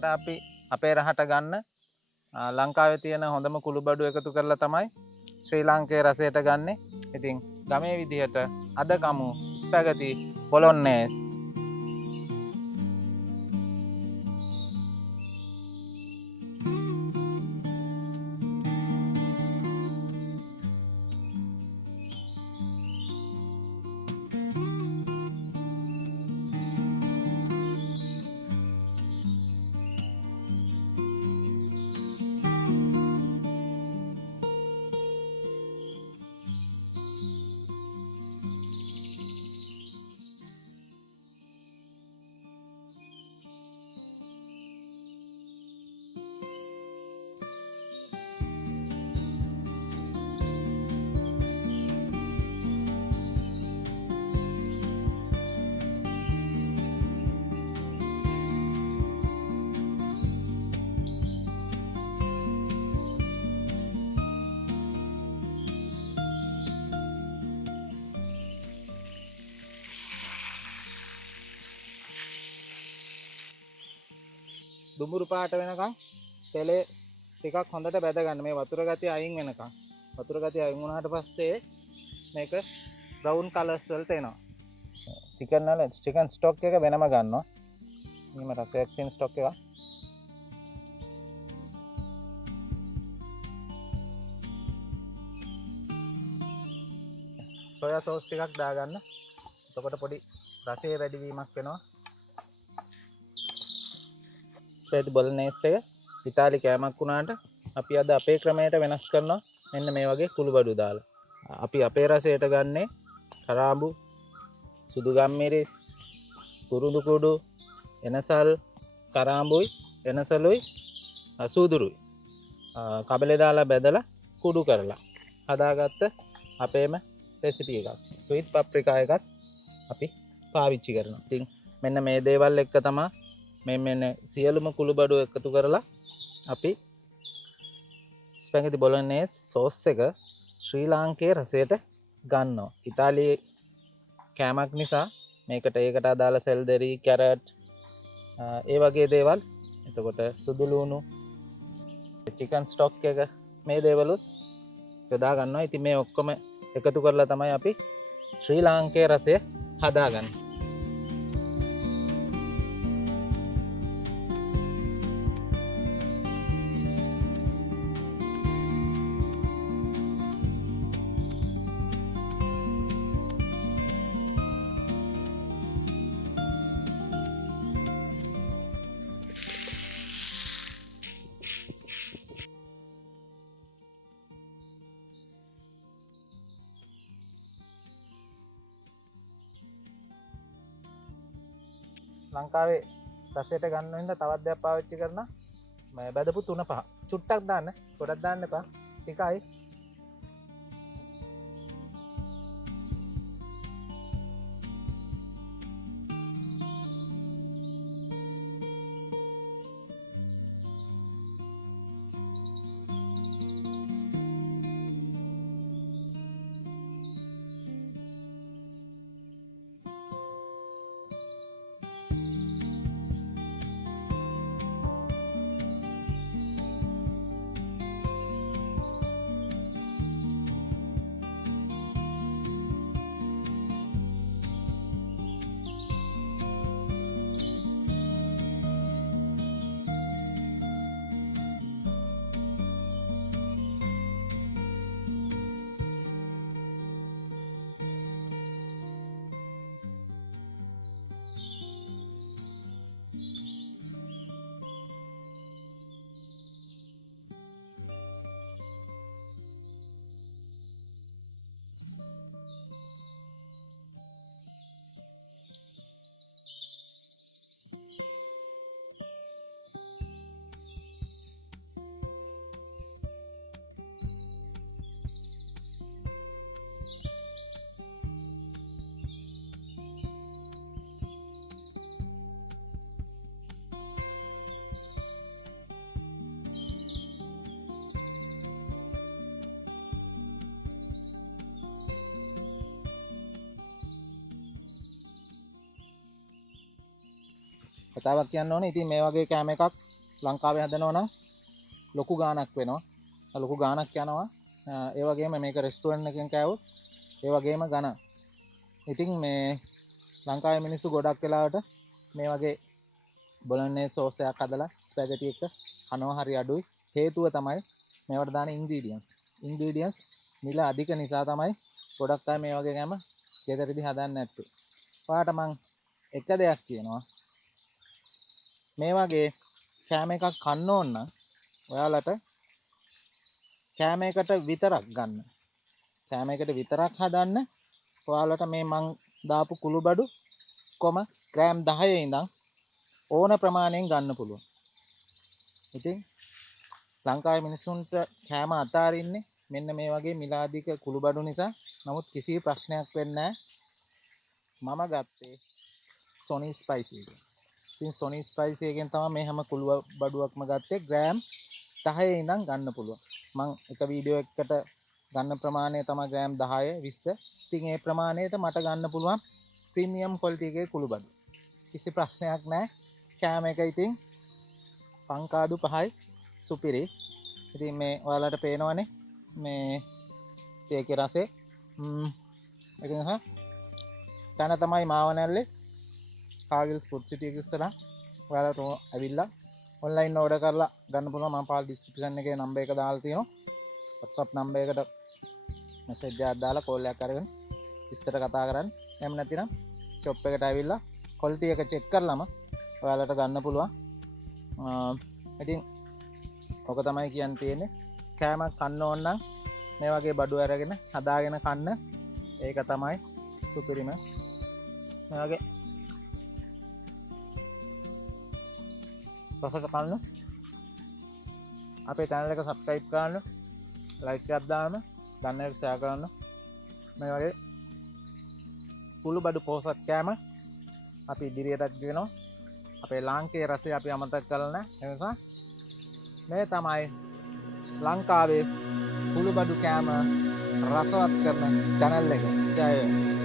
මේකට අපි අපේ රහට ගන්න ලංකාවේ තියෙන හොඳම කුළුබඩු එකතු කරලා තමයි ශ්‍රී ලාංකේය රසයට ගන්නෙ. ඉතින් ගමේ විදිහට අද ගමු ස්පැගටි බොලොන්නේස්. දුඹුරු පාට වෙනකන් තෙලේ ටිකක් හොඳට බැද ගන්න. මේ වතුර ගතිය අයින් වෙනකන්. වතුර ගතිය අයින් වුණාට පස්සේ මේක බ්‍රවුන් කලර්ස් වලට එනවා. චිකන් ස්ටොක් එක වෙනම ගන්නවා. මෙන්න රසයක් තියෙන ස්ටොක් එක. සෝයා සෝස් ටිකක් දාගන්න. එතකොට පොඩි රසයේ වැඩිවීමක් වෙනවා. ස්පැගටි බොලොනේස් එක ඉතාලි කෑමක් වුණාට අපි අද අපේ ක්‍රමයට වෙනස් කරනවා. මෙන්න මේ වගේ කුළුබඩු දාලා. අපි අපේ රසයට ගන්නේ කරාඹු, සුදු ගම්මිරිස්, කුරුඳු කුඩු, එනසල්, කරාඹුයි, එනසලුයි, සූදුරුයි. කබලේ දාලා බෙදලා කුඩු කරලා හදාගත්ත අපේම රෙසිපි එකක්. ස්වීට් පප්‍රිකා එකත් අපි පාවිච්චි කරනවා. ඉතින් මෙන්න මේ දේවල් එක්ක තමයි මෙන්න සියලුම කුළුබඩු එකතු කරලා අපි ස්පැගටි බොලොනේස් සෝස් එක ශ්‍රී ලාංකේය රසයට ගන්නවා. ඉතාලියේ කෑමක් නිසා ඒකට අදාළ සෙල්දරි, කැරට් ඒ වගේ දේවල්, එතකොට සුදු ලුණු, චිකන් ස්ටොක් එක මේ දේවලුත් යොදා ගන්නවා. ඉතින් මේ ඔක්කොම එකතු කරලා තමයි අපි ශ්‍රී ලාංකේය රසය හදාගන්නේ. ලංකාවේ රසයට ගන්න හින්දා තවත් දෙයක් පාවිච්චි කරනවා. මම බදපු 3-5 චුට්ටක් දාන්න. ගොඩක් දාන්න එපා. ටිකයි. කතාවක් කියන්න ඕනේ. ඉතින් මේ වගේ කෑම එකක් ලංකාවේ හදනවා නම් ලොකු ගාණක් වෙනවා. ලොකු ගාණක් යනවා. ඒ වගේම මේක රෙස්ටුරන්ට් එකකින් කෑවොත් ඒ වගේම ගණන්. ඉතින් මේ ලංකාවේ මිනිස්සු ගොඩක් වෙලාවට මේ වගේ බොලොනේස් සෝස් එකක් හදලා ස්පැගටි එක කනවා හරි අඩුයි. හේතුව තමයි මේවට දාන ඉන්ග්‍රීඩියන්ට්ස් මිල අධික නිසා තමයි ගොඩක් අය මේ වගේ කෑම ගෙදරදී හදන්නේ නැත්තේ. ඔයාලට මං එක දෙයක් කියනවා. මේ වගේ කෑම එකක් කන්න ඕන නම් ඔයාලට කෑම එකට විතරක් ගන්න. කෑම එකට විතරක් හදන්න ඔයාලට මේ මං දාපු කුළුබඩු කොම ග්‍රෑම් 10 ඉඳන් ඕන ප්‍රමාණයෙන් ගන්න පුළුවන්. ඉතින් ලංකාවේ මිනිස්සුන්ට කෑම අතාරින්නේ මෙන්න මේ වගේ මිලාදික කුළුබඩු නිසා. නමුත් කිසි ප්‍රශ්නයක් වෙන්නේ නැහැ. මම ගත්තේ සොනි ස්පයිසි එක. ඉතින් සොනි ස්පයිසි එකෙන් තමයි මේ හැම කුළුබඩුවක්ම ගත්තේ. ග්‍රෑම් 10 ඉඳන් ගන්න පුළුවන්. මම එක වීඩියෝ එකකට ගන්න ප්‍රමාණය තමයි ග්‍රෑම් 10 20. ඉතින් ඒ ප්‍රමාණයට මට ගන්න පුළුවන් ප්‍රීමියම් ක්වොලිටි එකේ කුළුබඩු. කිසි ප්‍රශ්නයක් නැහැ. කෑම එක ඉතින් පංකාදු 5යි සුපිරි. ඉතින් මේ ඔයාලට පේනවනේ මේ කේකේ රසය. ඒක නිසා තන තමයි මාවනැල්ලේ කාගිල්ස් ෆුඩ් සිටි එක ඉස්සරහා ඔයාලට ඇවිල්ලා ඔන්ලයින් ඕඩර් කරලා ගන්න පුළුවන්. මම පාල් ඩිස්ක්‍රිප්ෂන් එකේ නම්බර් එක දාලා තියෙනවා. WhatsApp නම්බර් එකට මෙසේජ් එකක් දාලා කෝල් එකක් අරගෙන විස්තර කතා කරන්න. එහෙම නැතිනම් shop එකට ඇවිල්ලා quality එක check කරලම ඔයාලට ගන්න පුළුවන්. ඉතින් ඔක තමයි කියන්න තියෙන්නේ. කෑමක් කන්න ඕන නම් මේ වගේ බඩු අරගෙන හදාගෙන කන්න. ඒක තමයි සුපිරිම. මේ වගේ රසක කන්න. අපේ channel එක subscribe කරන්න, like එකක් දාන්න, ගන්න එක share කරන්න. මේ වගේ කුළුබඩු පෝසත් කෑම අපි ඉදිරියටත් ගෙනවා. අපේ ලාංකේය රසය අපි අමතක කරලා නැහැ. ඒ නිසා මේ තමයි ලංකාවේ කුළුබඩු කෑම රසවත් කරන channel එක. ජය වේවා.